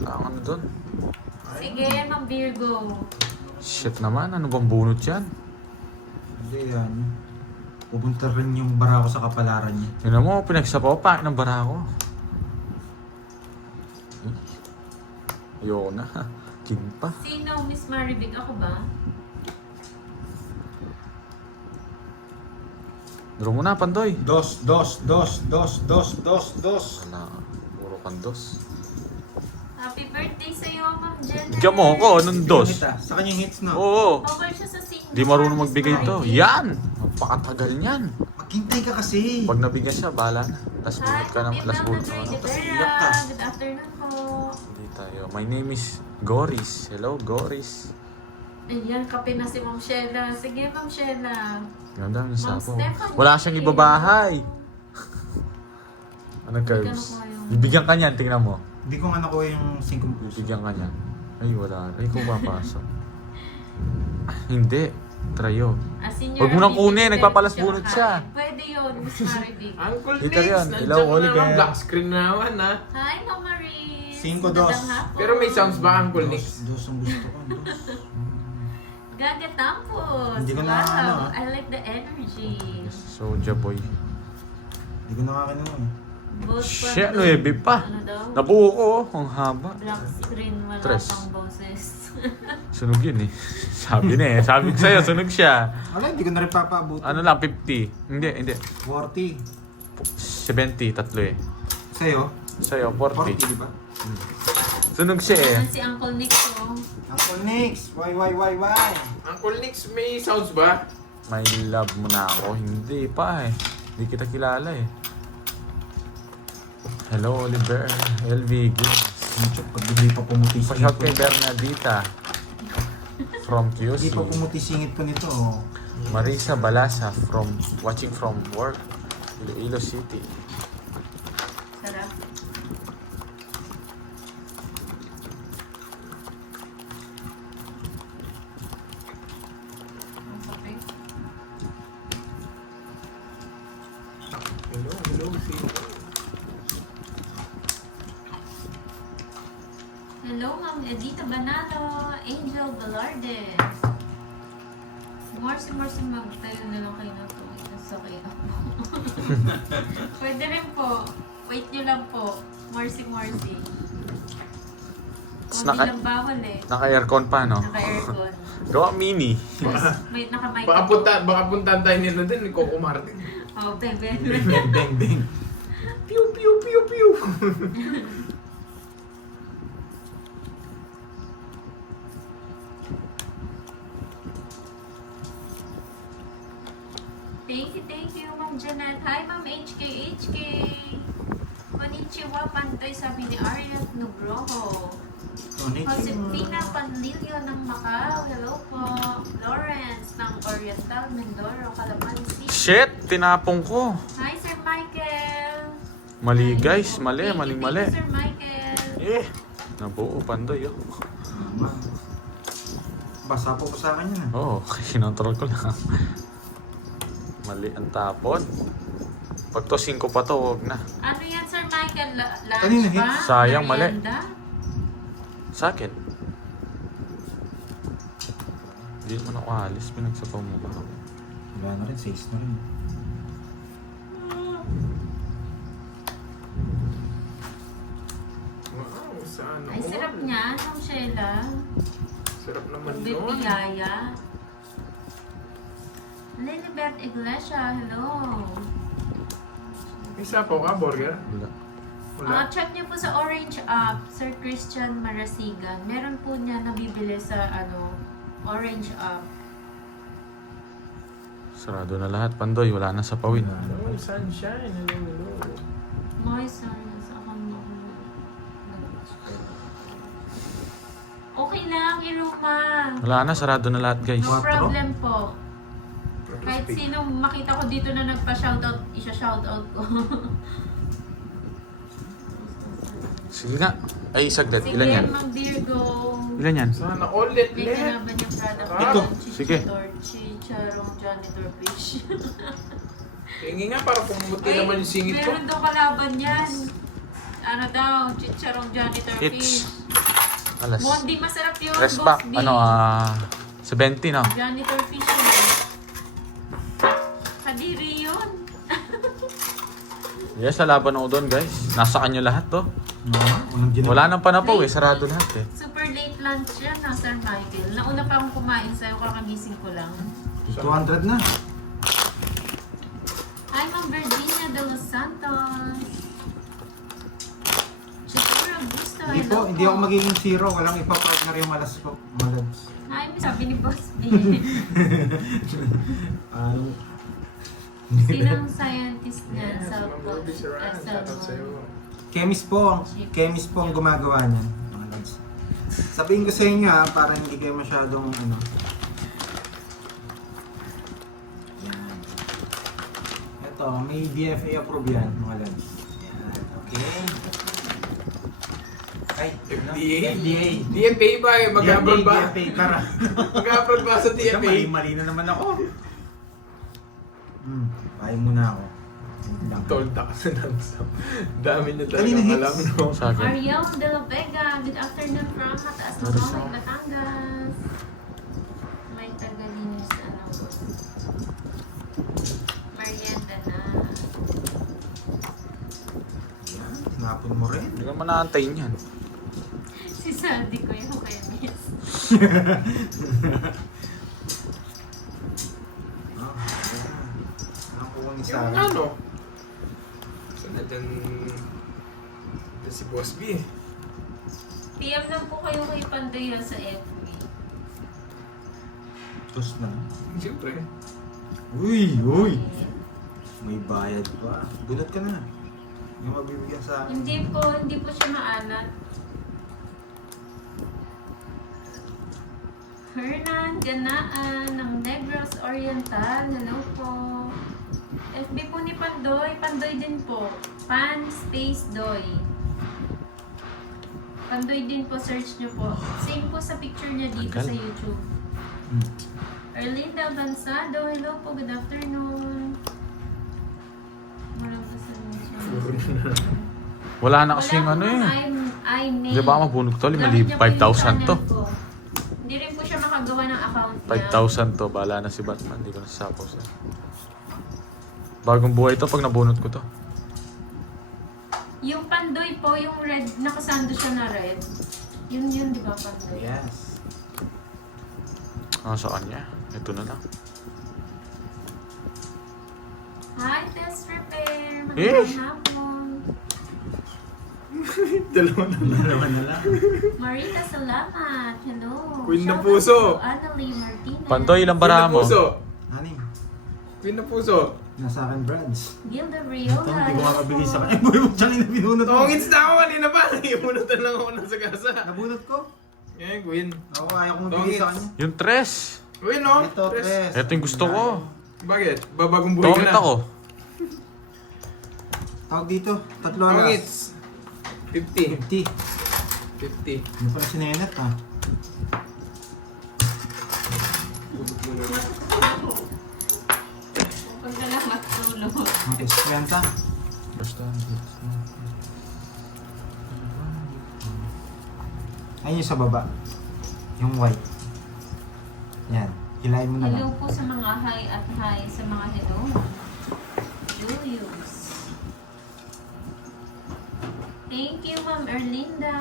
Ano doon? Sige, Ma'am Virgo. Shit naman, ano bang bunot yan? Hindi yan. Pupunta rin yung bara ko sa kapalaran niya. Yun mo, pinagsapaw pa ng bara ko. Ayoko na. King pa. Sino, Miss Maribig? Ako ba? Draw mo na, Pandoy. Dos. Wala, puro kandos. Happy birthday sa'yo, Ma'am Janet. Bigyan mo ako, anong dos? Sa kanyang hits, no? Oo. Bawal siya sa singles. Di marunong magbigay Miss to. Maribig. Yan! Napakatagal niyan. Maghintay ka kasi. Pag nabigyan siya, bahala na. Last Hi, bullet ka na. Happy Last bullet birthday, ka na. Tapos iyak ka. Vera. Good afternoon po. Hindi tayo. My name is Goris. Hello, Goris. Ayan, kape na si Ma'am Sheila. Sige, Ma'am Sheila. Ganda ang sapo. Stephanie. Wala siyang ibabahay. Anong Bigyan curves? ko yung- Bibigyan ka niyan, tingnan mo. Hindi ko nga nakuha yung 5 pesos. Bibigyan ka niyan. Ay, wala. Ay, kung papasok. Hindi. Trayo. Senior Huwag mo nang Army kunin, Military nagpapalasbunot siya siya. kakain. Pwede yun, Miss Maribig. Uncle Dito Nix, yan. nandiyan Hello, ko na Oliver. ng black screen na naman ha. Hi, Ma'am Marie. 5-2. Pero may sounds ba, Uncle Nix? Dos ang gusto ko. Dos. Gaga Tampos. Hindi ko na, Wow, ano, I like the energy. Soulja boy. Hindi ko nakakinuha eh. Both Shit, pa- 9 pa. Ano daw? Nabuo ko, oh. Ang haba. Black screen, wala Tres. pang boses. Sunog yun eh. Sabi na eh. Sabi ko sa'yo, sunog siya. Wala, hindi ko na rin papaabuti. Ano lang, 50. Hindi. 40. 70, tatlo eh. Sa'yo? Sa'yo, 40, 40. di ba? Sunog siya eh. Yan si Uncle Nick oh. Uncle Nix, why? Uncle Nix, may sounds ba? May love mo na ako. Hindi pa eh. Hindi kita kilala eh. Hello, Oliver. LV Games. Pag hindi pa pumuti Pa-shout singit kay ko. Bernadita. From Hindi QC. pa pumuti singit ko nito. Oh. Marisa Balasa from watching from work. Iloilo City. Sarap. Ang kape. Hello, Ma'am Edita Banalo, Angel Velarde. Morsi, magtayo na lang kayo ng tuwing. Nasakay ako. Pwede rin po. Wait nyo lang po. Morsi. Tapos Hindi lang bawal eh. Naka-aircon pa, no? Naka-aircon. Gawa mini. May naka-mic Baka puntahan tayo nila din, Coco Martin. Oh, bebe. Bang, bang, bang. Pew, pew, pew, pew. Thank you, Ma'am Janet. Hi, Ma'am HK. Konnichiwa, pantay, sabi ni Ariel Nugroho. Josefina Panlilio ng Macau. Hello po. Lawrence ng Oriental Mindoro, Calamansi. Shit! Tinapong ko. Hi, Sir Michael. Mali guys, mali. Thank you, Sir Michael. Nabuo, pandoy. Tama. Basa po sa akin yan. Oo, kinontrol ko lang. Mali ang tapon. Pag to 5 pa to, huwag na. Ano yan, Sir Michael? Lunch Kanina, ba? sayang, mali. Merienda? Sa akin. Hindi mo na ako alis, pinagsapaw mo ba? Wala na rin, 6 na rin. Wow, sana Ay, sarap niya. Ang Sheila. Sarap naman Ang nun. bibiyaya. Lilibert Iglesia, hello. Isa po ka, burger? Wala. Wala. Check niyo po sa Orange app, Sir Christian Marasigan. Meron po niya nabibili sa Orange app. Sarado na lahat, pandoy. Wala na sa pawin. Oh, sunshine. Hello. My son, sa akong okay lang, Iruma. Wala na, sarado na lahat guys. No 4. problem po. Kahit sino makita ko dito na nagpa-shoutout, isa-shoutout ko. Sige nga. Ay, saglit. Sige, Ilan yan? Mang Virgo. Ilan yan? Sana all let May kinaban yung product Ito. Sige. Chicharong janitor fish. Tingi nga, para pumuti naman yung singit ko. Meron daw kalaban yan. Ano daw, chicharong janitor fish. It's alas. Mondi, masarap yun, Respack. Boss B. 70 no? Janitor fish yun. Kadiri yun. Yes, lalaban ako doon guys. Nasa kanyo lahat to. Wala nang panapaw eh. Sarado lahat eh. Super late lunch yan, Sir Michael. Nauna pa akong kumain sa'yo, kakagising ko lang. 200 na. Hi, Ma'am Virginia de Los Santos. Siguro, gusto. Hindi po, hindi ako magiging 0. Walang ipapartner yung malas ko. Malabs. Hi, sabi ni Boss B. Sinong scientist niyan sa Ma'am Ruby Serrano, shoutout sa'yo. Chemist po ang gumagawa niyan. Mga lads. Sabihin ko sa inyo para hindi kayo masyadong Yan. Ito, may DFA approve yan, mga lads. Yan, okay. Ay, FDA? FDA. DFA ba eh? Mag-abroad ba? DFA, tara. Mag-abroad ba sa DFA? Mali na naman ako. Pahay muna ako. Lang. Tolda ka sa non-stop. Dami niya Kanina talagang hits. alam, no? Sa akin. Ariel de la Vega, good afternoon from Mataas na Bawang, Batangas. May tagalinis, Marienda na. Yan, tinapon mo rin. Hindi ka man naantayin yan. Si Sandy ko yung kay Miss. Yung ano? Saan na dyan? Ito si Boss B. PM lang po kayo kay Panday sa FB. Tos na. Siyempre. Uy! May bayad pa. Gunot ka na. Yung mabibigyan sa akin. Hindi po siya maalat. Hernan Ganaan ng Negros Oriental. Hello po. FB po ni Pandoy. Pandoy din po. Pan space Doy. Pandoy din po. Search nyo po. Same po sa picture niya dito sa YouTube. Erlinda Bansado. Hello po. Good afternoon. Walang kasama siya. Wala na kasing ano eh. I may... Di ba mabunod to? Gamit niya po yung 5,000 to. channel ko. Hindi rin po siya makagawa ng account niya. 5,000 to. Bahala na si Batman. Hindi ko nasasapaw siya. Bagong buhay to pag nabunot ko to. Yung Pandoy po, yung red, nakasando siya na red. Yun, di ba Pandoy? Yes. Sa kanya. Ito na lang. Hi, Test Repair! Eh! Magandang hapon! Dalawa na. Dalawa na lang. Marita, salamat! Hello! Queen na Shoutout puso. to Annalie Martinez. Pantoy, ilang bara mo? Puso. Anim. Queen na puso. Nasa akin, Brads. Gilda Ito, Briola. hindi ko makabigay sa kanya. Boy, mo dyan yung binunot mo. Tongits na ako kanina pa. Ibunutan lang ako ng sagasa. Nabunot ko. Yan, Queen. Ako, ayaw ko magbigay sa kanya. Yung tres. Queen, no? Ito, tres. Ito yung gusto ko. Bakit? Babagong buhay ka Tongit na. ako. Tawag dito, tatlo alas. Tongits. 50. 50. 50. Ano pala si Nenet, ha? Huwag ka lang matulog. Okay, 50. Basta. Ayun yung sa baba. Yung white. Yan. Hilahin mo na Hello lang. po sa mga hi at hi sa mga hello. Julius. Thank you, Ma'am Erlinda.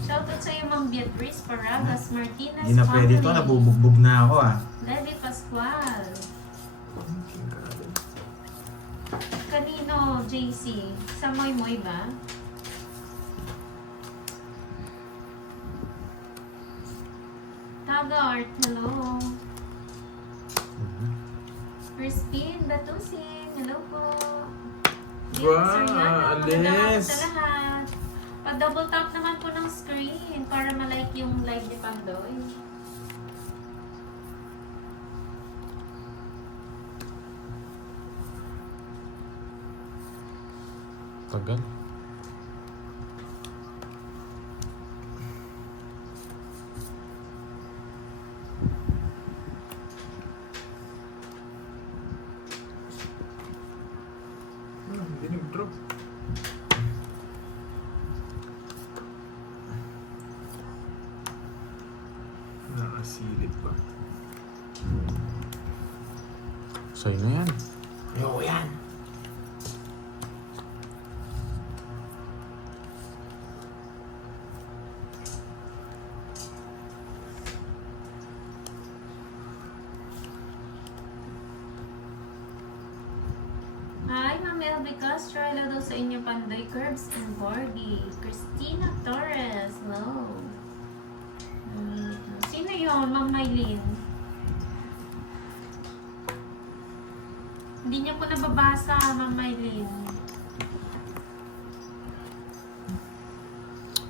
Shoutout sa iyo, Ma'am Beatrice Paragas Martinez. Hindi na pwede to, Family. nabubugbog na ako, ha? Levi Pascual. Kanino, JC? Sa Moy Moy ba? Tagart, hello. Crispin Batusin, hello po. Wow, Soriano, magandang hapon Ales. sa lahat. Pa-double tap naman po ng screen para ma-like yung live ni Pandoy. Tagal. Hindi nag-drop. Nakasilip pa. Sa'yo na yan. Ayoko yan. Hi, Ma'am Elby Castro. Hello daw sa inyo, Pandoy Curbs and Borgie. Christina Torres. Hello. Sino yun, Ma'am Maylin? Hindi niya po nababasa, Ma'am Maylin.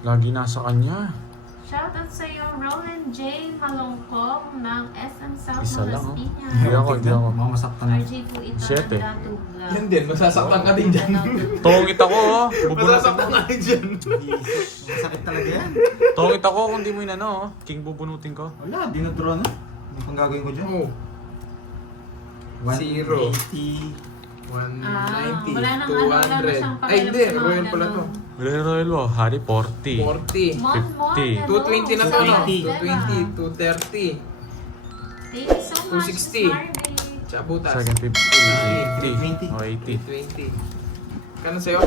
Lagi nasa kanya. Shoutout sa iyo, Roland J. Malongkong ng SM South Isa lang, oh. Malas Hindi ako, hindi ako. Mga masaktan. RJ po ito Siyete. ng Datugla. Yan din, masasaktan ka din dyan. Tongit ako, oh. Bubunutin Masasaktan ko. ka din dyan. Masakit talaga yan. Tongit ako kung di mo inano, oh. King bubunutin ko. Wala, dinadraw na. Ano pang gagawin ko dyan? Oh, 0. 180. 190, wala nang ano, wala na 200. siyang Ay, pakialam hindi. sa mga Royal pala to. ganun. Royal mo, Hari 40. 40. Mon, 50. 220 na to, no? 220. 220, 230. Thank you so much, 260. Marvin. Tsaka butas. Second 50. 80. 20. O 80. 320. Kano sa'yo?